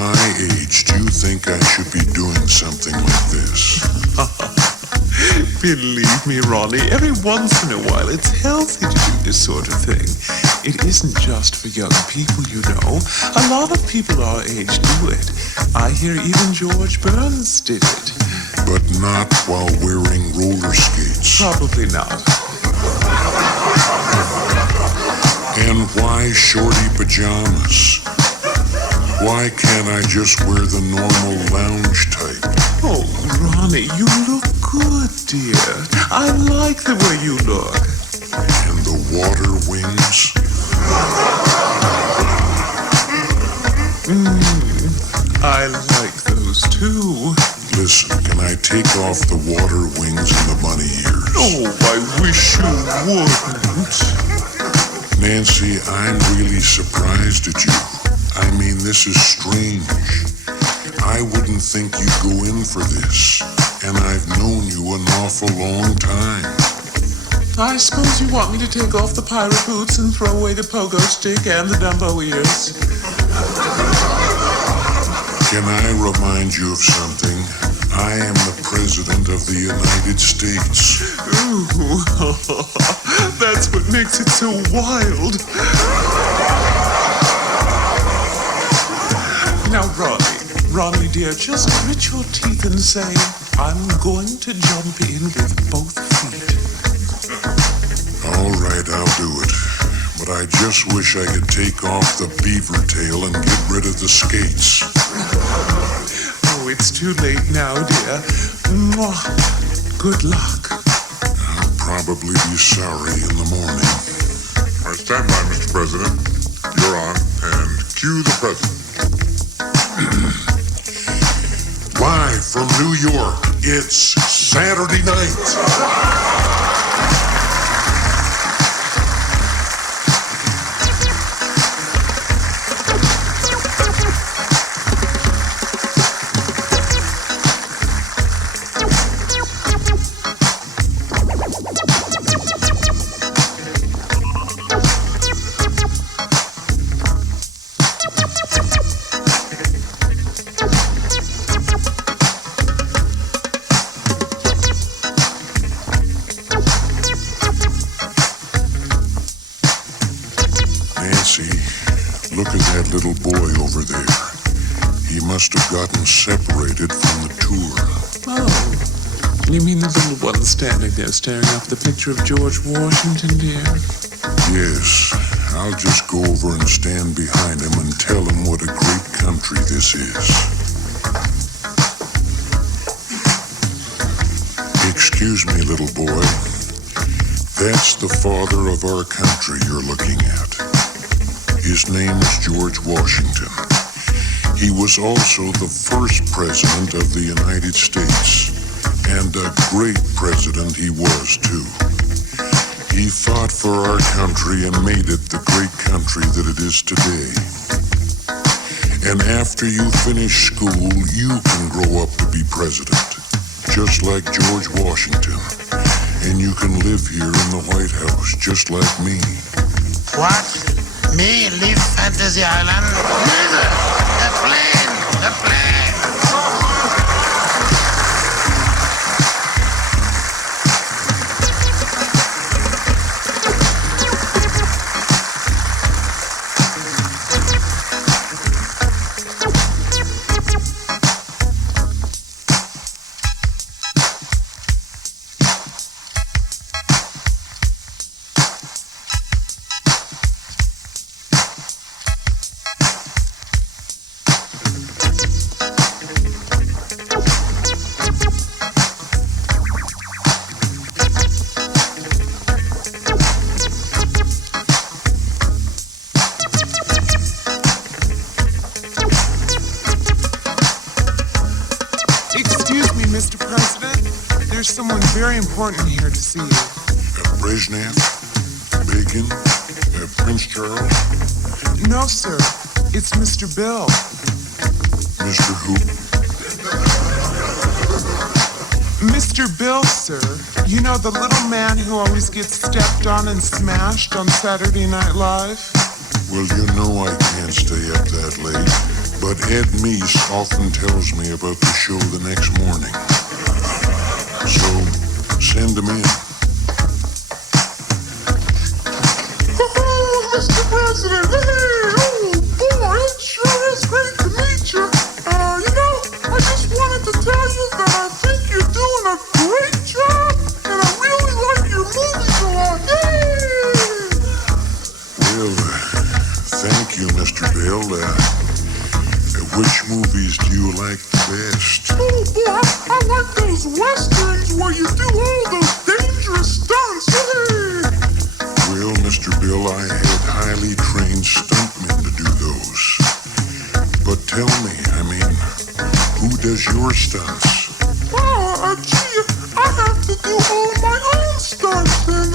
my age, do you think I should be doing something like this? Believe me, Ronnie, every once in a while it's healthy to do this sort of thing. It isn't just for young people, you know. A lot of people our age do it. I hear even George Burns did it. But not while wearing roller skates. Probably not. And why shorty pajamas? Why can't I just wear the normal lounge type? Oh, Ronnie, you look good, dear. I like the way you look. And the water wings? I like those too. Listen, can I take off the water wings and the bunny ears? Oh, I wish you wouldn't. Nancy, I'm really surprised at you. I mean, this is strange. I wouldn't think you'd go in for this. And I've known you an awful long time. I suppose you want me to take off the pirate boots and throw away the pogo stick and the Dumbo ears. Can I remind you of something? I am the President of the United States. Ooh, that's what makes it so wild. Now, Ronnie dear, just grit your teeth and say, I'm going to jump in with both feet. All right, I'll do it. But I just wish I could take off the beaver tail and get rid of the skates. Oh, it's too late now, dear. Mwah. Good luck. I'll probably be sorry in the morning. I stand by, Mr. President. You're on, and cue the president. Live from New York, it's Saturday night. Look at that little boy over there. He must have gotten separated from the tour. Oh, you mean the little one standing there staring up the picture of George Washington, dear? Yes, I'll just go over and stand behind him and tell him what a great country this is. Excuse me, little boy. That's the father of our country you're looking at. His name is George Washington. He was also the first president of the United States, and a great president he was, too. He fought for our country and made it the great country that it is today. And after you finish school, you can grow up to be president, just like George Washington. And you can live here in the White House, just like me. What? Me leave Fantasy Island? Neither! The plane! The plane! Excuse me, Mr. President. There's someone very important here to see you. Brezhnev? Bacon? Prince Charles? No, sir. It's Mr. Bill. Mr. Who? Mr. Bill, sir. You know, the little man who always gets stepped on and smashed on Saturday Night Live? Well, you know I can't stay up that late. But Ed Meese often tells me about the show the next morning. So, send him in. Oh, Mr. President, hey, oh boy, it sure is great to meet you. I just wanted to tell you that I think you're doing a great job, and I really like your movies a lot. Yay! Well, thank you, Mr. Bill. Which movies do you like the best? Oh boy, I like those westerns where you do all those dangerous stunts. Hey! Well, Mr. Bill, I had highly trained stuntmen to do those. But tell me, who does your stunts? Oh, gee, I have to do all my own stunts, and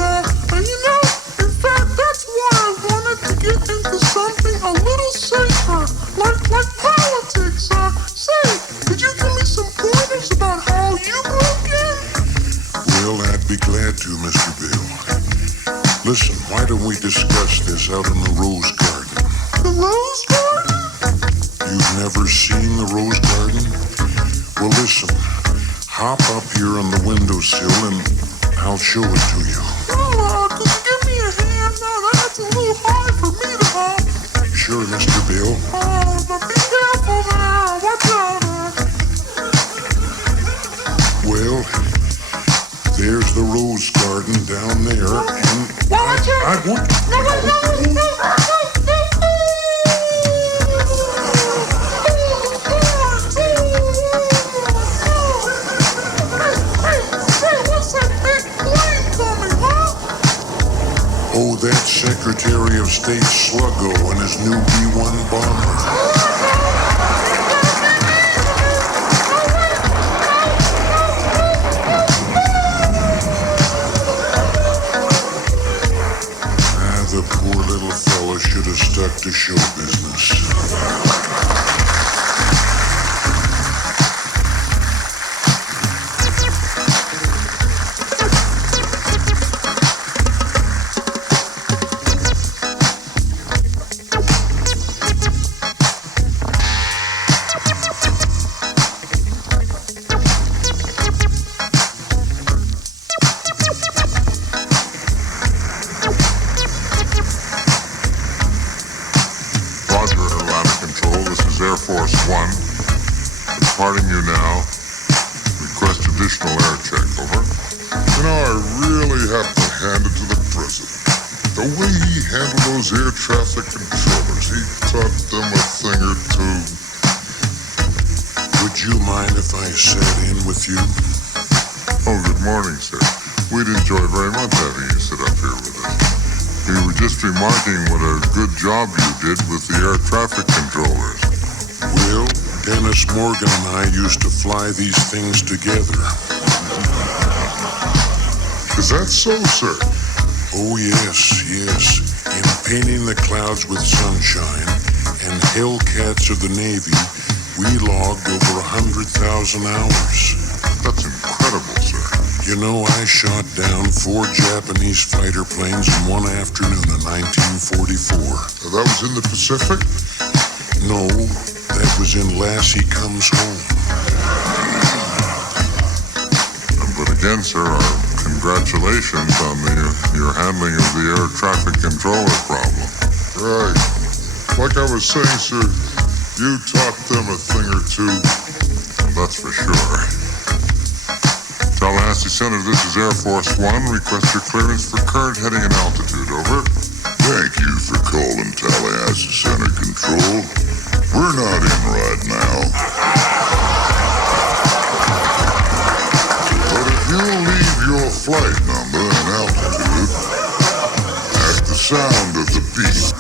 in fact, that's why I wanted to get into something a little safer, like politics. Say, could you give me some pointers about how you broke in? Well, I'd be glad to, Mr. Bill. Listen, why don't we discuss this out in the Rose Garden? The Rose Garden? You've never seen the Rose Garden? Well, listen, hop up here on the windowsill and I'll show it to you. Oh, could you give me a hand? That's a little high for me to hop. Sure, Mr. Bill. Oh, but be careful there. Watch out. Well, there's the Rose Garden down there, and I want... No. Oh, that's Secretary of State Sluggo and his new B-1 bomber. The poor little fella should have stuck to show business. Air Force One, departing you now. Request additional air check, over. I really have to hand it to the president. The way he handled those air traffic controllers, he taught them a thing or two. Would you mind if I sat in with you? Oh, good morning, sir. We'd enjoy very much having you sit up here with us. We were just remarking what a good job you did with the air traffic controllers. Well, Dennis Morgan and I used to fly these things together. Is that so, sir? Oh, yes. In painting the clouds with sunshine and Hellcats of the Navy, we logged over 100,000 hours. That's incredible, sir. I shot down 4 Japanese fighter planes in one afternoon in 1944. That was in the Pacific? No, that was in Lassie Comes Home. But again, sir, our congratulations on your handling of the air traffic controller problem. Right. Like I was saying, sir, you taught them a thing or two. That's for sure. Tallahassee Center, this is Air Force One. Request your clearance for current heading and altitude, over. Thank you for calling Tallahassee Center Control. We're not in right now. But if you'll leave your flight number and altitude, at the sound of the beep,